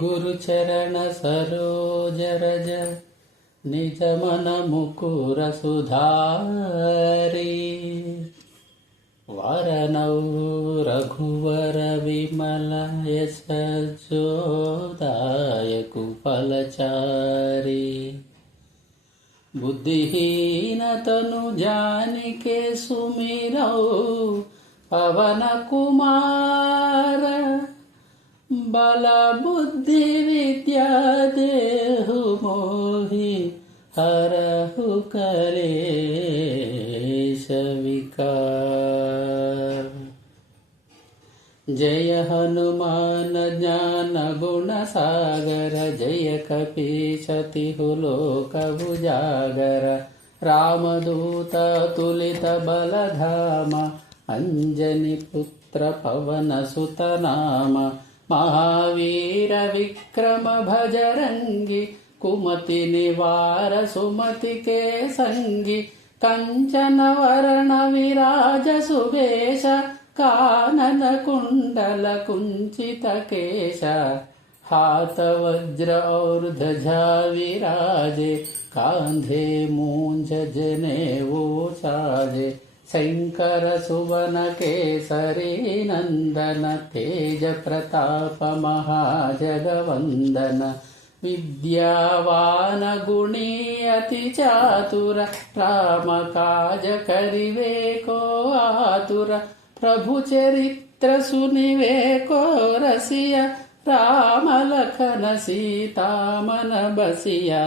गुरु चरण सरोज रज निज मन मुकुर सुधारी वरनौ रघुवर विमल यश जोदायक फलचारी बुद्धिहीन तनु जानिके सुमिरौ पवन कुमार बल बुद्धि विद्या देहु मोहि हरहु कलेश विकार। जय हनुमान ज्ञान गुण सागर जय कपीशतिहु लोक उजागर रामदूत तुलित बलधाम अंजनी पुत्र पवन सुत नाम महावीर विक्रम भजरंगी कुमति निवार सुमति के संगी कंचन वरण विराज सुबेश कानन कुंडल कुंचित केश हाथ वज्र और ध्वजा विराजे कांधे मूंज जनेऊ साजे शंकर सुवन केसरी नंदन तेज प्रताप महाजगवंदन विद्यावान गुणी अति चातुर राम काज करिवे को आतुर प्रभु चरित्र सुनिवे को रसिया राम लखन सीता मन बसिया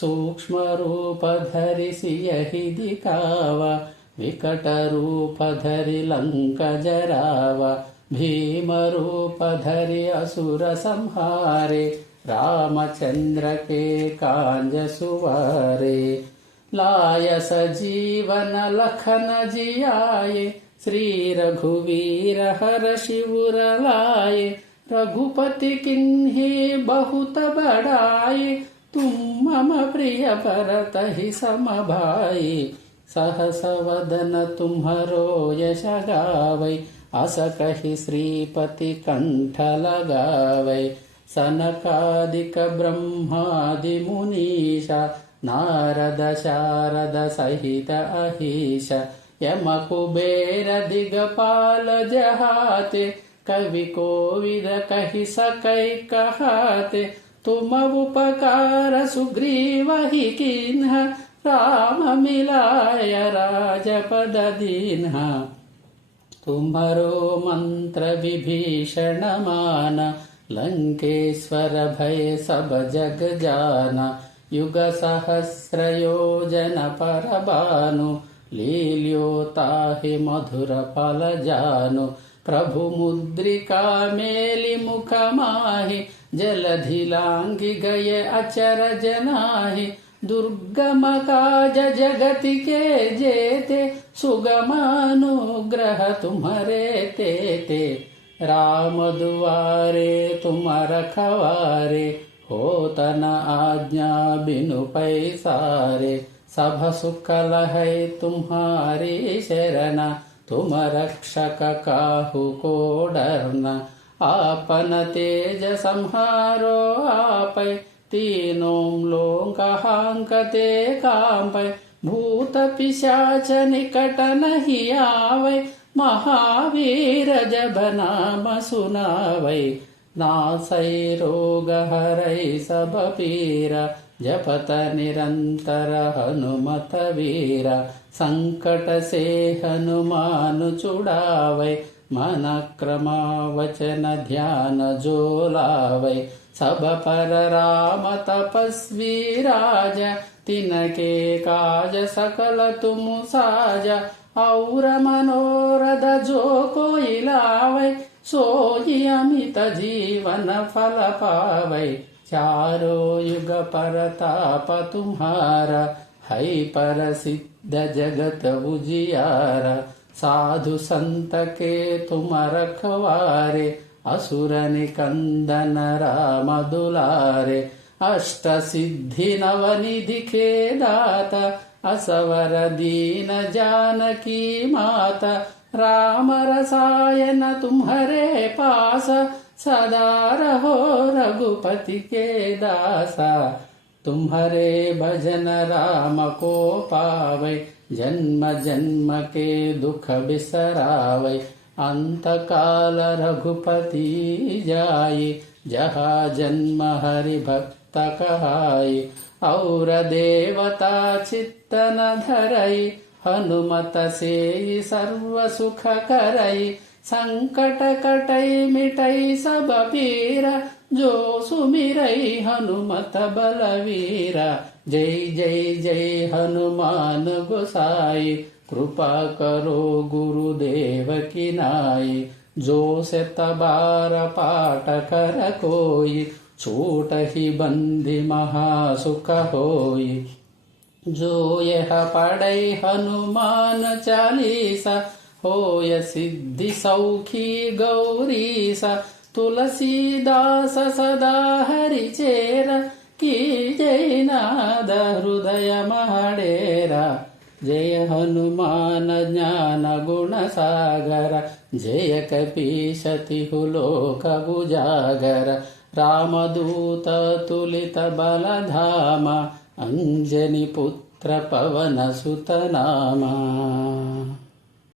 सूक्ष्म रूप धरि सियहि दिखावा विकट रूप धरि लंक जरावा भीम रूप धरि असुर संहारे रामचंद्र के कांज सुवारे लाय सजीवन लखन जियाये श्री रघुवीर हर शिवर लाये रघुपति किन्ही बहुत बड़ाई तुम मम प्रिय भरत ही सम भाई सहस वदन तुम्हरो यश गावै अस कहि श्रीपति कंठ लगावै सनकादिक ब्रह्मादि मुनीषा नारद शारद सहित अहिष यम कुबेर दिगपाल जहाते कवि कोविद कहि सकै कहाते तुम उपकार सुग्रीव ही कीन्ह राम मिलाय राजपद दीन्हा तुम्हरो मंत्र विभीषण मान लंकेश्वर भय सब जग जाना युग सहस्र योजन पर भानु लील्योताहि मधुर फल जानु प्रभु मुद्रिका मेलि मुख माहि जलधि लांघि गए अचरज नाहि दुर्गम काज जगति के जेते सुगम अनुग्रह तुम्हारे तेते राम दुआरे तुम रखवारे होत न आज्ञा बिनु पैसारे सब सुख लहै तुम्हारी शरण तुम रक्षक काहू को डरना आपन तेज संहारो आपै तीनों लोक हांकते कांपै भूत पिशाच निकट नहीं आवै महावीर जब नाम सुनावै नासै रोग हरै सब पीरा जपत निरंतर हनुमत वीरा संकट से हनुमान छुड़ावै मन क्रम वचन ध्यान जो लावै सब पर राम तपस्वी राजा तिनके काज सकल तुम साजा और मनोरथ जो कोई लावै सोई अमित जीवन फल पावै चारों युग परताप तुम्हारा है पर सिद्ध जगत उजियारा साधु संत के तुम रखवारे असुर निकंदन राम दुलारे अष्ट सिद्धि नवनिधि के दाता असवर दीन जानकी माता राम रसायन तुम्हारे पास सदा रहो रघु रघुपति के दासा। तुम्हारे भजन राम को पावै, जन्म जन्म के दुख बिसरावै। अंत काल रघुपति जाई, जहाँ जन्म हरि भक्त कहाई। और देवता चित्त न धरई, हनुमत से सर्व सुख करई। संकट कटई मिटई सब पीरा, जो सुमिरई हनुमत बलवीरा। जय जय जय हनुमान गोसाई, कृपा करो गुरुदेव की नाई। जो शत बार पाठ कर कोई, छूट ही बंदी महासुख होई। जो यह पढ़ै हनुमान चालीसा, होय सिद्धि सौखी गौरीसा। तुलसीदास सदा हरि चेरा, की जय नाद हृदय महडेरा। जय हनुमान ज्ञान गुण सागर, जय कपीशतिहु लोक उजागर। रामदूत तुलित बलधामा, अंजनी पुत्र पवन सुत नामा।